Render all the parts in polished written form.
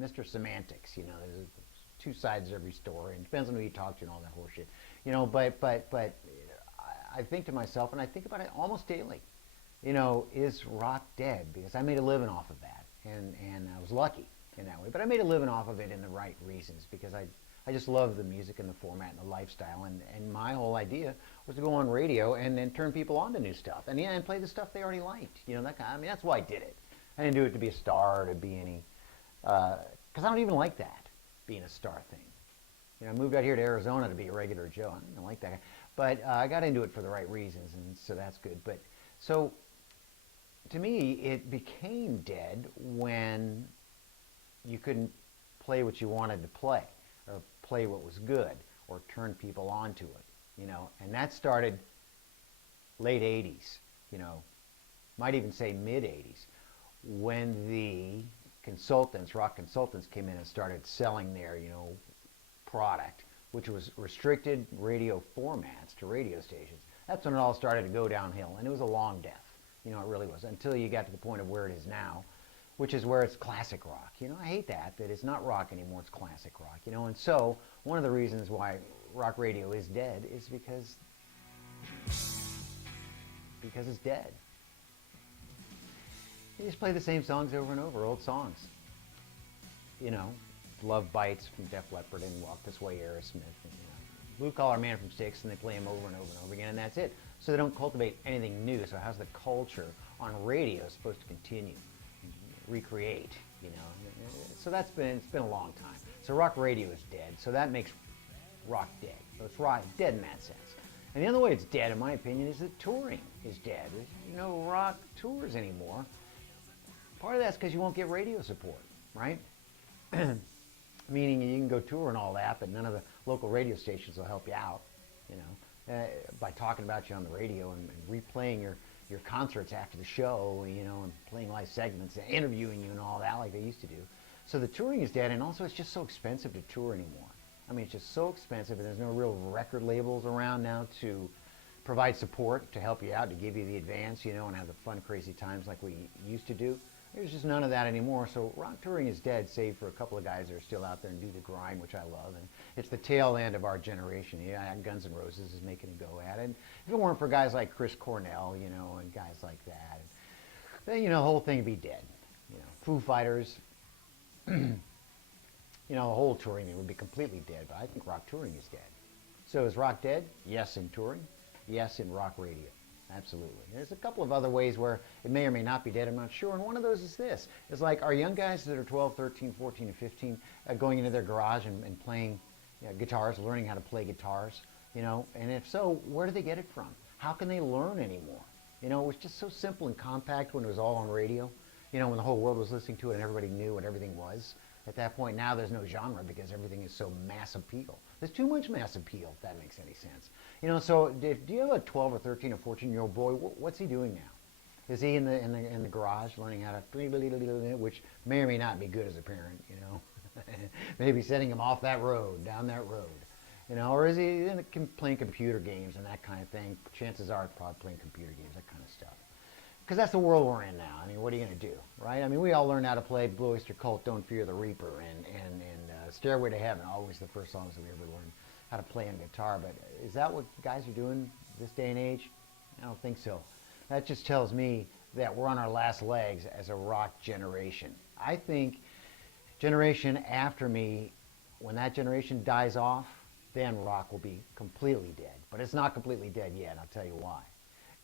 Mr. Semantics. You know, there's two sides of every story, and it depends on who you talk to and all that horseshit. You know, but I think to myself, and I think about it almost daily. You know, is rock dead? Because I made a living off of that, and I was lucky in that way. But I made a living off of it in the right reasons because I just love the music and the format and the lifestyle, and my whole idea was to go on radio and then turn people on to new stuff, and yeah, and play the stuff they already liked. You know, that kind. I mean, that's why I did it. I didn't do it to be a star or to be any, because I don't even like that being a star thing. You know, I moved out here to Arizona to be a regular Joe. I don't even like that, but I got into it for the right reasons, and so that's good. But so to me, it became dead when you couldn't play what you wanted to play or play what was good or turn people onto it, you know. And that started late 80s, you know, might even say mid 80s, when the consultants, rock consultants, came in and started selling their, you know, product, which was restricted radio formats to radio stations. That's when it all started to go downhill, and it was a long death. You know, it really was, until you got to the point of where it is now, which is where it's classic rock. You know, I hate that it's not rock anymore, it's classic rock. You know, and so one of the reasons why rock radio is dead is because it's dead. You just play the same songs over and over, old songs. You know, Love Bites from Def Leppard and Walk This Way, Aerosmith, and, you know, Blue Collar Man from Styx, and they play them over and over and over again, and that's it. So they don't cultivate anything new. So how's the culture on radio supposed to continue, recreate? You know, so it's been a long time. So rock radio is dead. So that makes rock dead. So it's rock dead in that sense. And the other way it's dead, in my opinion, is that touring is dead. There's no rock tours anymore. Part of that's because you won't get radio support, right? Meaning you can go tour and all that, but none of the local radio stations will help you out, you know, by talking about you on the radio and replaying your concerts after the show, you know, and playing live segments and interviewing you and all that like they used to do. So the touring is dead, and also it's just so expensive to tour anymore. I mean, it's just so expensive, and there's no real record labels around now to provide support, to help you out, to give you the advance, you know, and have the fun, crazy times like we used to do. There's just none of that anymore, so rock touring is dead, save for a couple of guys that are still out there and do the grind, which I love, and it's the tail end of our generation. Yeah, Guns N' Roses is making a go at it. And if it weren't for guys like Chris Cornell, you know, and guys like that, then, you know, the whole thing would be dead. You know, Foo Fighters, you know, the whole touring thing would be completely dead, but I think rock touring is dead. So is rock dead? Yes, in touring. Yes, in rock radio. Absolutely. There's a couple of other ways where it may or may not be dead, I'm not sure, and one of those is this. It's like, are young guys that are 12, 13, 14, and 15 going into their garage and playing, you know, guitars, learning how to play guitars, you know, and if so, where do they get it from? How can they learn anymore? You know, it was just so simple and compact when it was all on radio, you know, when the whole world was listening to it and everybody knew what everything was. At that point, now there's no genre because everything is so mass appeal. There's too much mass appeal, if that makes any sense. You know, so do you have a 12 or 13 or 14-year-old boy? What's he doing now? Is he in the garage learning how to, which may or may not be good as a parent, you know? Maybe sending him off that road, down that road, you know, or is he playing computer games and that kind of thing? Chances are probably playing computer games, that kind of stuff. Because that's the world we're in now. I mean, what are you going to do, right? I mean, we all learned how to play Blue Oyster Cult, Don't Fear the Reaper, and Stairway to Heaven, always the first songs that we ever learned how to play on guitar. But is that what guys are doing this day and age? I don't think so. That just tells me that we're on our last legs as a rock generation. I think generation after me, when that generation dies off, then rock will be completely dead. But it's not completely dead yet, and I'll tell you why.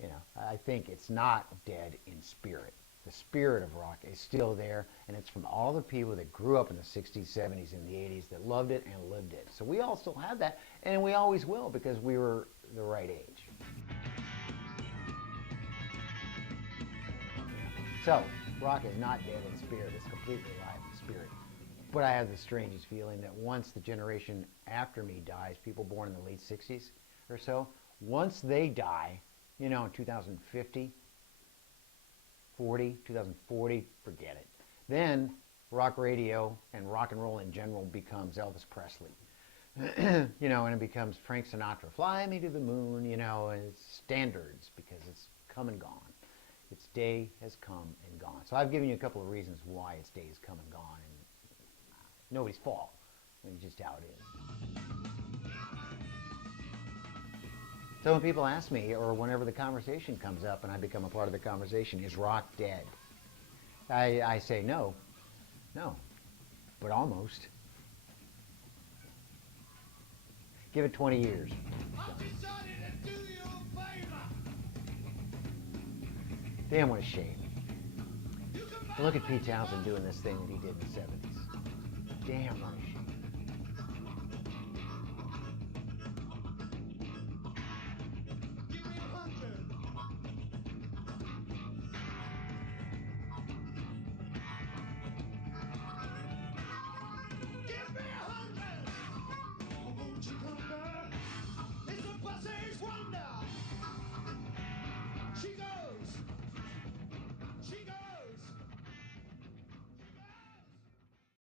You know, I think it's not dead in spirit. The spirit of rock is still there, and it's from all the people that grew up in the 60s, 70s, and the 80s that loved it and lived it. So we all still have that, and we always will because we were the right age. So, rock is not dead in spirit. It's completely alive in spirit. But I have the strangest feeling that once the generation after me dies, people born in the late 60s or so, once they die, you know, in 2050, 2040, forget it. Then rock radio and rock and roll in general becomes Elvis Presley. You know, and it becomes Frank Sinatra, Fly Me to the Moon, you know, and it's standards because it's come and gone. Its day has come and gone. So I've given you a couple of reasons why its day has come and gone. And nobody's fault. It's just how it is. So when people ask me, or whenever the conversation comes up and I become a part of the conversation, is rock dead? I say no, but almost. Give it 20 years. Damn, what a shame. Look at Pete Townsend doing this thing that he did in the 70s. Damn, what a